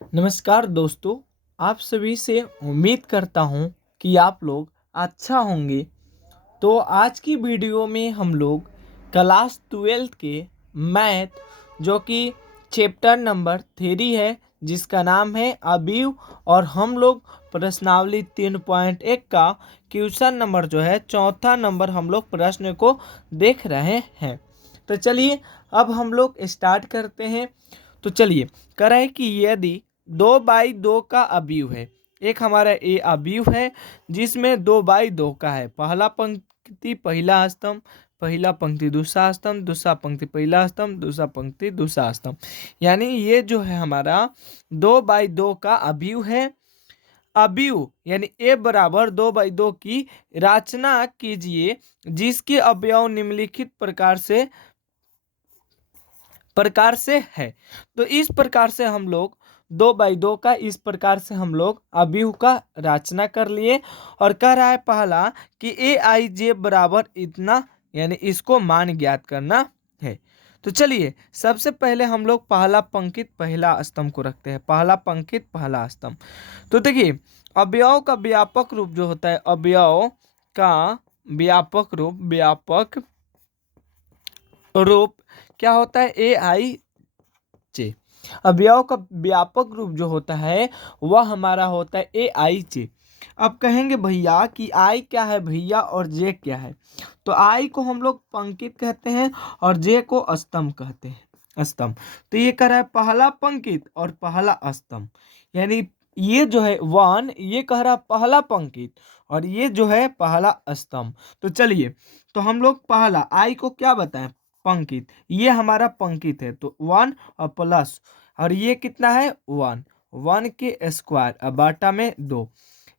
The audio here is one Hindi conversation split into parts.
नमस्कार दोस्तों। आप सभी से उम्मीद करता हूँ कि आप लोग अच्छा होंगे। तो आज की वीडियो में हम लोग क्लास 12 के मैथ जो कि चैप्टर नंबर 3 है, जिसका नाम है अवयव, और हम लोग प्रश्नावली 3.1 का क्वेश्चन नंबर जो है चौथा नंबर हम लोग प्रश्न को देख रहे हैं। तो चलिए अब हम लोग स्टार्ट करते हैं। तो चलिए करें कि यदि 2/2 का अवयव है, एक हमारा ए अवयव है जिसमें 2/2 का है, पहला पंक्ति पहला स्तंभ, पहला पंक्ति दूसरा स्तंभ, दूसरा पंक्ति पहला स्तंभ, दूसरा पंक्ति दूसरा स्तंभ। यानी ये जो है हमारा 2/2 का अवयव है। अवयव यानी ए बराबर 2/2 की रचना कीजिए जिसके अवयव निम्नलिखित प्रकार से है। तो इस प्रकार से हम लोग 2/2 का इस प्रकार से हम लोग अवयव का रचना कर लिए, और कह रहा है पहला कि ए आई जे बराबर इतना, यानी इसको मान ज्ञात करना है। तो चलिए सबसे पहले हम लोग पहला पंक्तित पहला स्तंभ को रखते हैं, पहला पंक्तित पहला स्तंभ। तो देखिए अवयव का व्यापक रूप जो होता है, अवयव का व्यापक रूप क्या होता है, ए आई जे। अवयव का व्यापक रूप जो होता है वह हमारा होता है ए आई जे। अब कहेंगे भैया कि आई क्या है भैया और जे क्या है। तो आई को हम लोग पंक्तित कहते हैं और जे को स्तंभ कहते हैं, स्तंभ। तो ये कह रहा है पहला पंक्तित और पहला स्तंभ, यानी ये जो है वन, ये कह रहा है पहला पंक्तित और ये जो है पहला स्तंभ। तो चलिए, तो हम लोग पहला आई को क्या बताएं, पंक्तित, ये हमारा पंक्तित है तो वन और प्लस, और ये कितना है वन, वन के स्क्वायर अब बाटा में दो,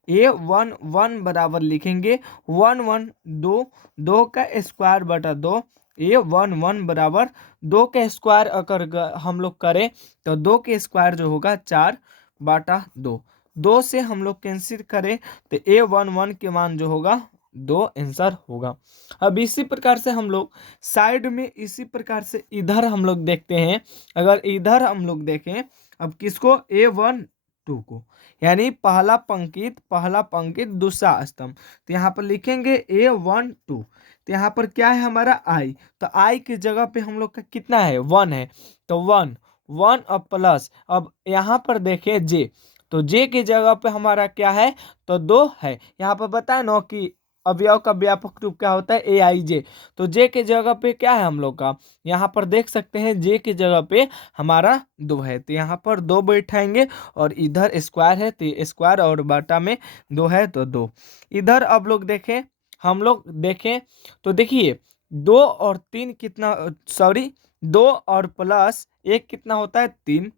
ए वन वन बराबर लिखेंगे वन वन दो, दो का स्क्वायर बटा दो, ए वन वन बराबर दो का स्क्वायर अगर हम लोग करें तो दो के स्क्वायर जो होगा 4/2, दो से हम लोग कैंसिल करें तो ए वन वन के मान जो होगा 2 आंसर होगा। अब इसी प्रकार से हम लोग साइड में इसी प्रकार से इधर हम लोग देखते हैं। अगर इधर हम लोग देखें अब किसको, A12 को, यानी पहला पंक्तित दूसरा स्तंभ। तो यहाँ पर लिखेंगे A12। तो यहाँ पर क्या है हमारा आई, तो आई की जगह पे हम लोग का कितना है, वन है। तो वन वन और प्लस, अब यहाँ पर देखें जे, तो जे की जगह पे हमारा क्या है, तो दो है। यहाँ पर बताए ना कि अवयव का व्यापक रूप क्या होता है, ए आई जे। तो जे के जगह पे क्या है हम लोग का, यहाँ पर देख सकते हैं जे की जगह पे हमारा दो है, तो यहाँ पर दो बैठाएंगे, और इधर स्क्वायर है तो स्क्वायर और बाटा में दो है तो दो। इधर अब लोग देखें, हम लोग देखें तो देखिए दो और तीन कितना, सॉरी, दो और प्लस एक कितना होता है, तीन,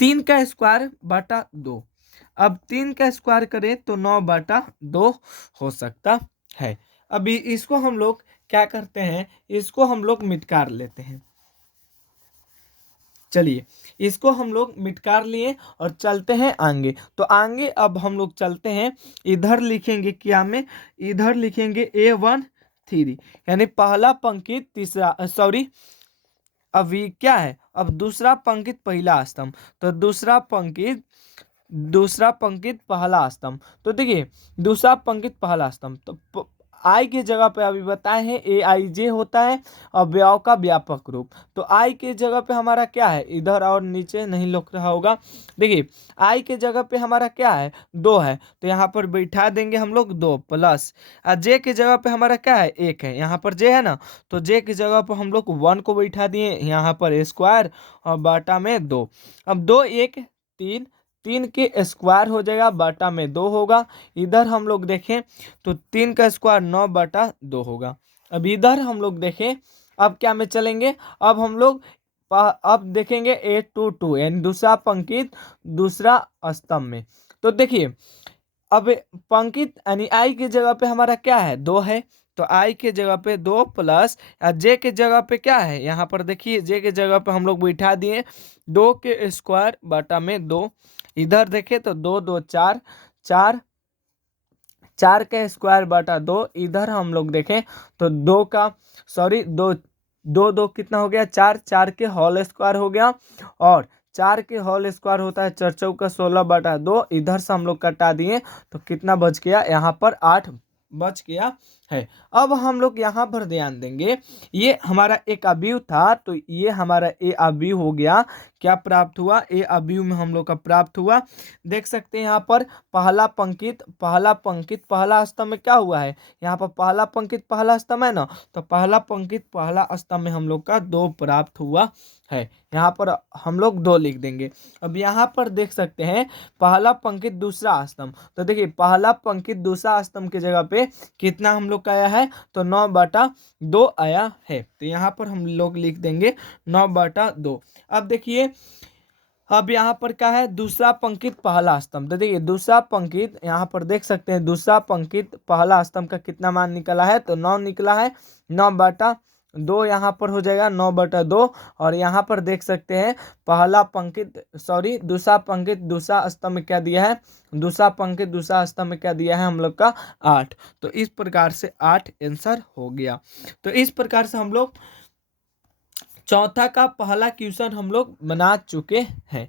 तीन का स्क्वायर बटा दो। अब तीन का स्क्वायर करें तो 9/2 हो सकता है। अभी इसको हम लोग क्या करते हैं, इसको हम लोग मिटकार लेते हैं। चलिए इसको हम लोग मिटकार लिए और चलते हैं आगे। तो आगे अब हम लोग चलते हैं, इधर लिखेंगे क्या में, इधर लिखेंगे A13, यानी पहला पंक्तित तीसरा, सॉरी, अभी क्या है, अब दूसरा पंक्तित पहला स्तंभ, तो दूसरा पंक्तित पहला स्तंभ। तो देखिए दूसरा पंक्तित पहला स्तंभ, तो आई की जगह पे अभी बताए हैं ए आई जे होता है अवयव का व्यापक रूप। तो आई की जगह पे हमारा क्या है, इधर और नीचे नहीं लिख रहा होगा, देखिए आई की जगह पे हमारा क्या है, दो है, तो यहाँ पर बैठा देंगे हम लोग दो प्लस, और जे की जगह पे हमारा क्या है, एक है, यहाँ पर जे है ना, तो जे की जगह पर हम लोग वन को बैठा दिए, यहाँ पर स्क्वायर और बाटा में दो। अब दो एक तीन, तीन के स्क्वायर हो जाएगा, बाटा में दो होगा। इधर हम लोग देखें तो तीन का स्क्वायर 9/2 होगा। अब इधर हम लोग देखें, अब क्या में चलेंगे, अब हम लोग अब देखेंगे A22, यानी दूसरा पंक्तित दूसरा स्तंभ में। तो देखिए अब पंक्तित यानी आई की जगह पे हमारा क्या है, दो है, तो आई के जगह पे दो प्लस, जे के जगह पे क्या है, यहाँ पर देखिए जे के जगह पे हम लोग बैठा दिए दो के स्क्वायर बटा में दो। इधर देखें तो दो दो चार, चार, चार का स्क्वायर बटा दो। इधर हम लोग देखें तो दो का, सॉरी, दो दो दो कितना हो गया, चार, चार के होल स्क्वायर हो गया, और 4 के होल स्क्वायर होता है 4 चौका 16/2, इधर से हम लोग कटा दिए तो कितना बच गया, यहाँ पर 8 बच गया है। अब हम लोग यहाँ पर ध्यान देंगे, ये हमारा एक अवयव था तो ये हमारा ए अवयव हो गया। क्या प्राप्त हुआ, ए अवयव में हम लोग का प्राप्त हुआ। देख सकते हैं यहाँ पर पहला पंक्ति पहला स्तंभ में क्या हुआ है, यहाँ पर पहला पंक्ति पहला स्तंभ है ना, तो पहला पंक्ति पहला स्तंभ में हम लोग का 2 प्राप्त हुआ है। यहाँ पर हम लोग 2 लिख देंगे। अब यहाँ पर देख सकते हैं पहला पंक्ति दूसरा स्तंभ, तो देखिए पहला पंक्ति दूसरा स्तंभ की जगह पे कितना हम लोग का आया है, तो 9/2 आया है। तो यहाँ पर हम लोग लिख देंगे 9/2। अब देखिए अब यहाँ पर क्या है, दूसरा पंक्ति पहला स्तंभ, तो देखिए दूसरा पंक्ति यहाँ पर देख सकते हैं दूसरा पंक्ति पहला स्तंभ का कितना मान निकला है, तो 9 निकला है। 9/2 यहाँ पर हो जाएगा 9/2। और यहाँ पर देख सकते हैं पहला पंक्ति दूसरा पंक्ति दूसरा स्तंभ में क्या दिया है, दूसरा पंक्ति दूसरा स्तंभ में क्या दिया है हम लोग का 8। तो इस प्रकार से 8 आंसर हो गया। तो इस प्रकार से हम लोग चौथा का पहला क्वेश्चन हम लोग बना चुके हैं,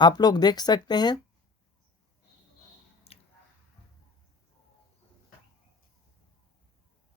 आप लोग देख सकते हैं।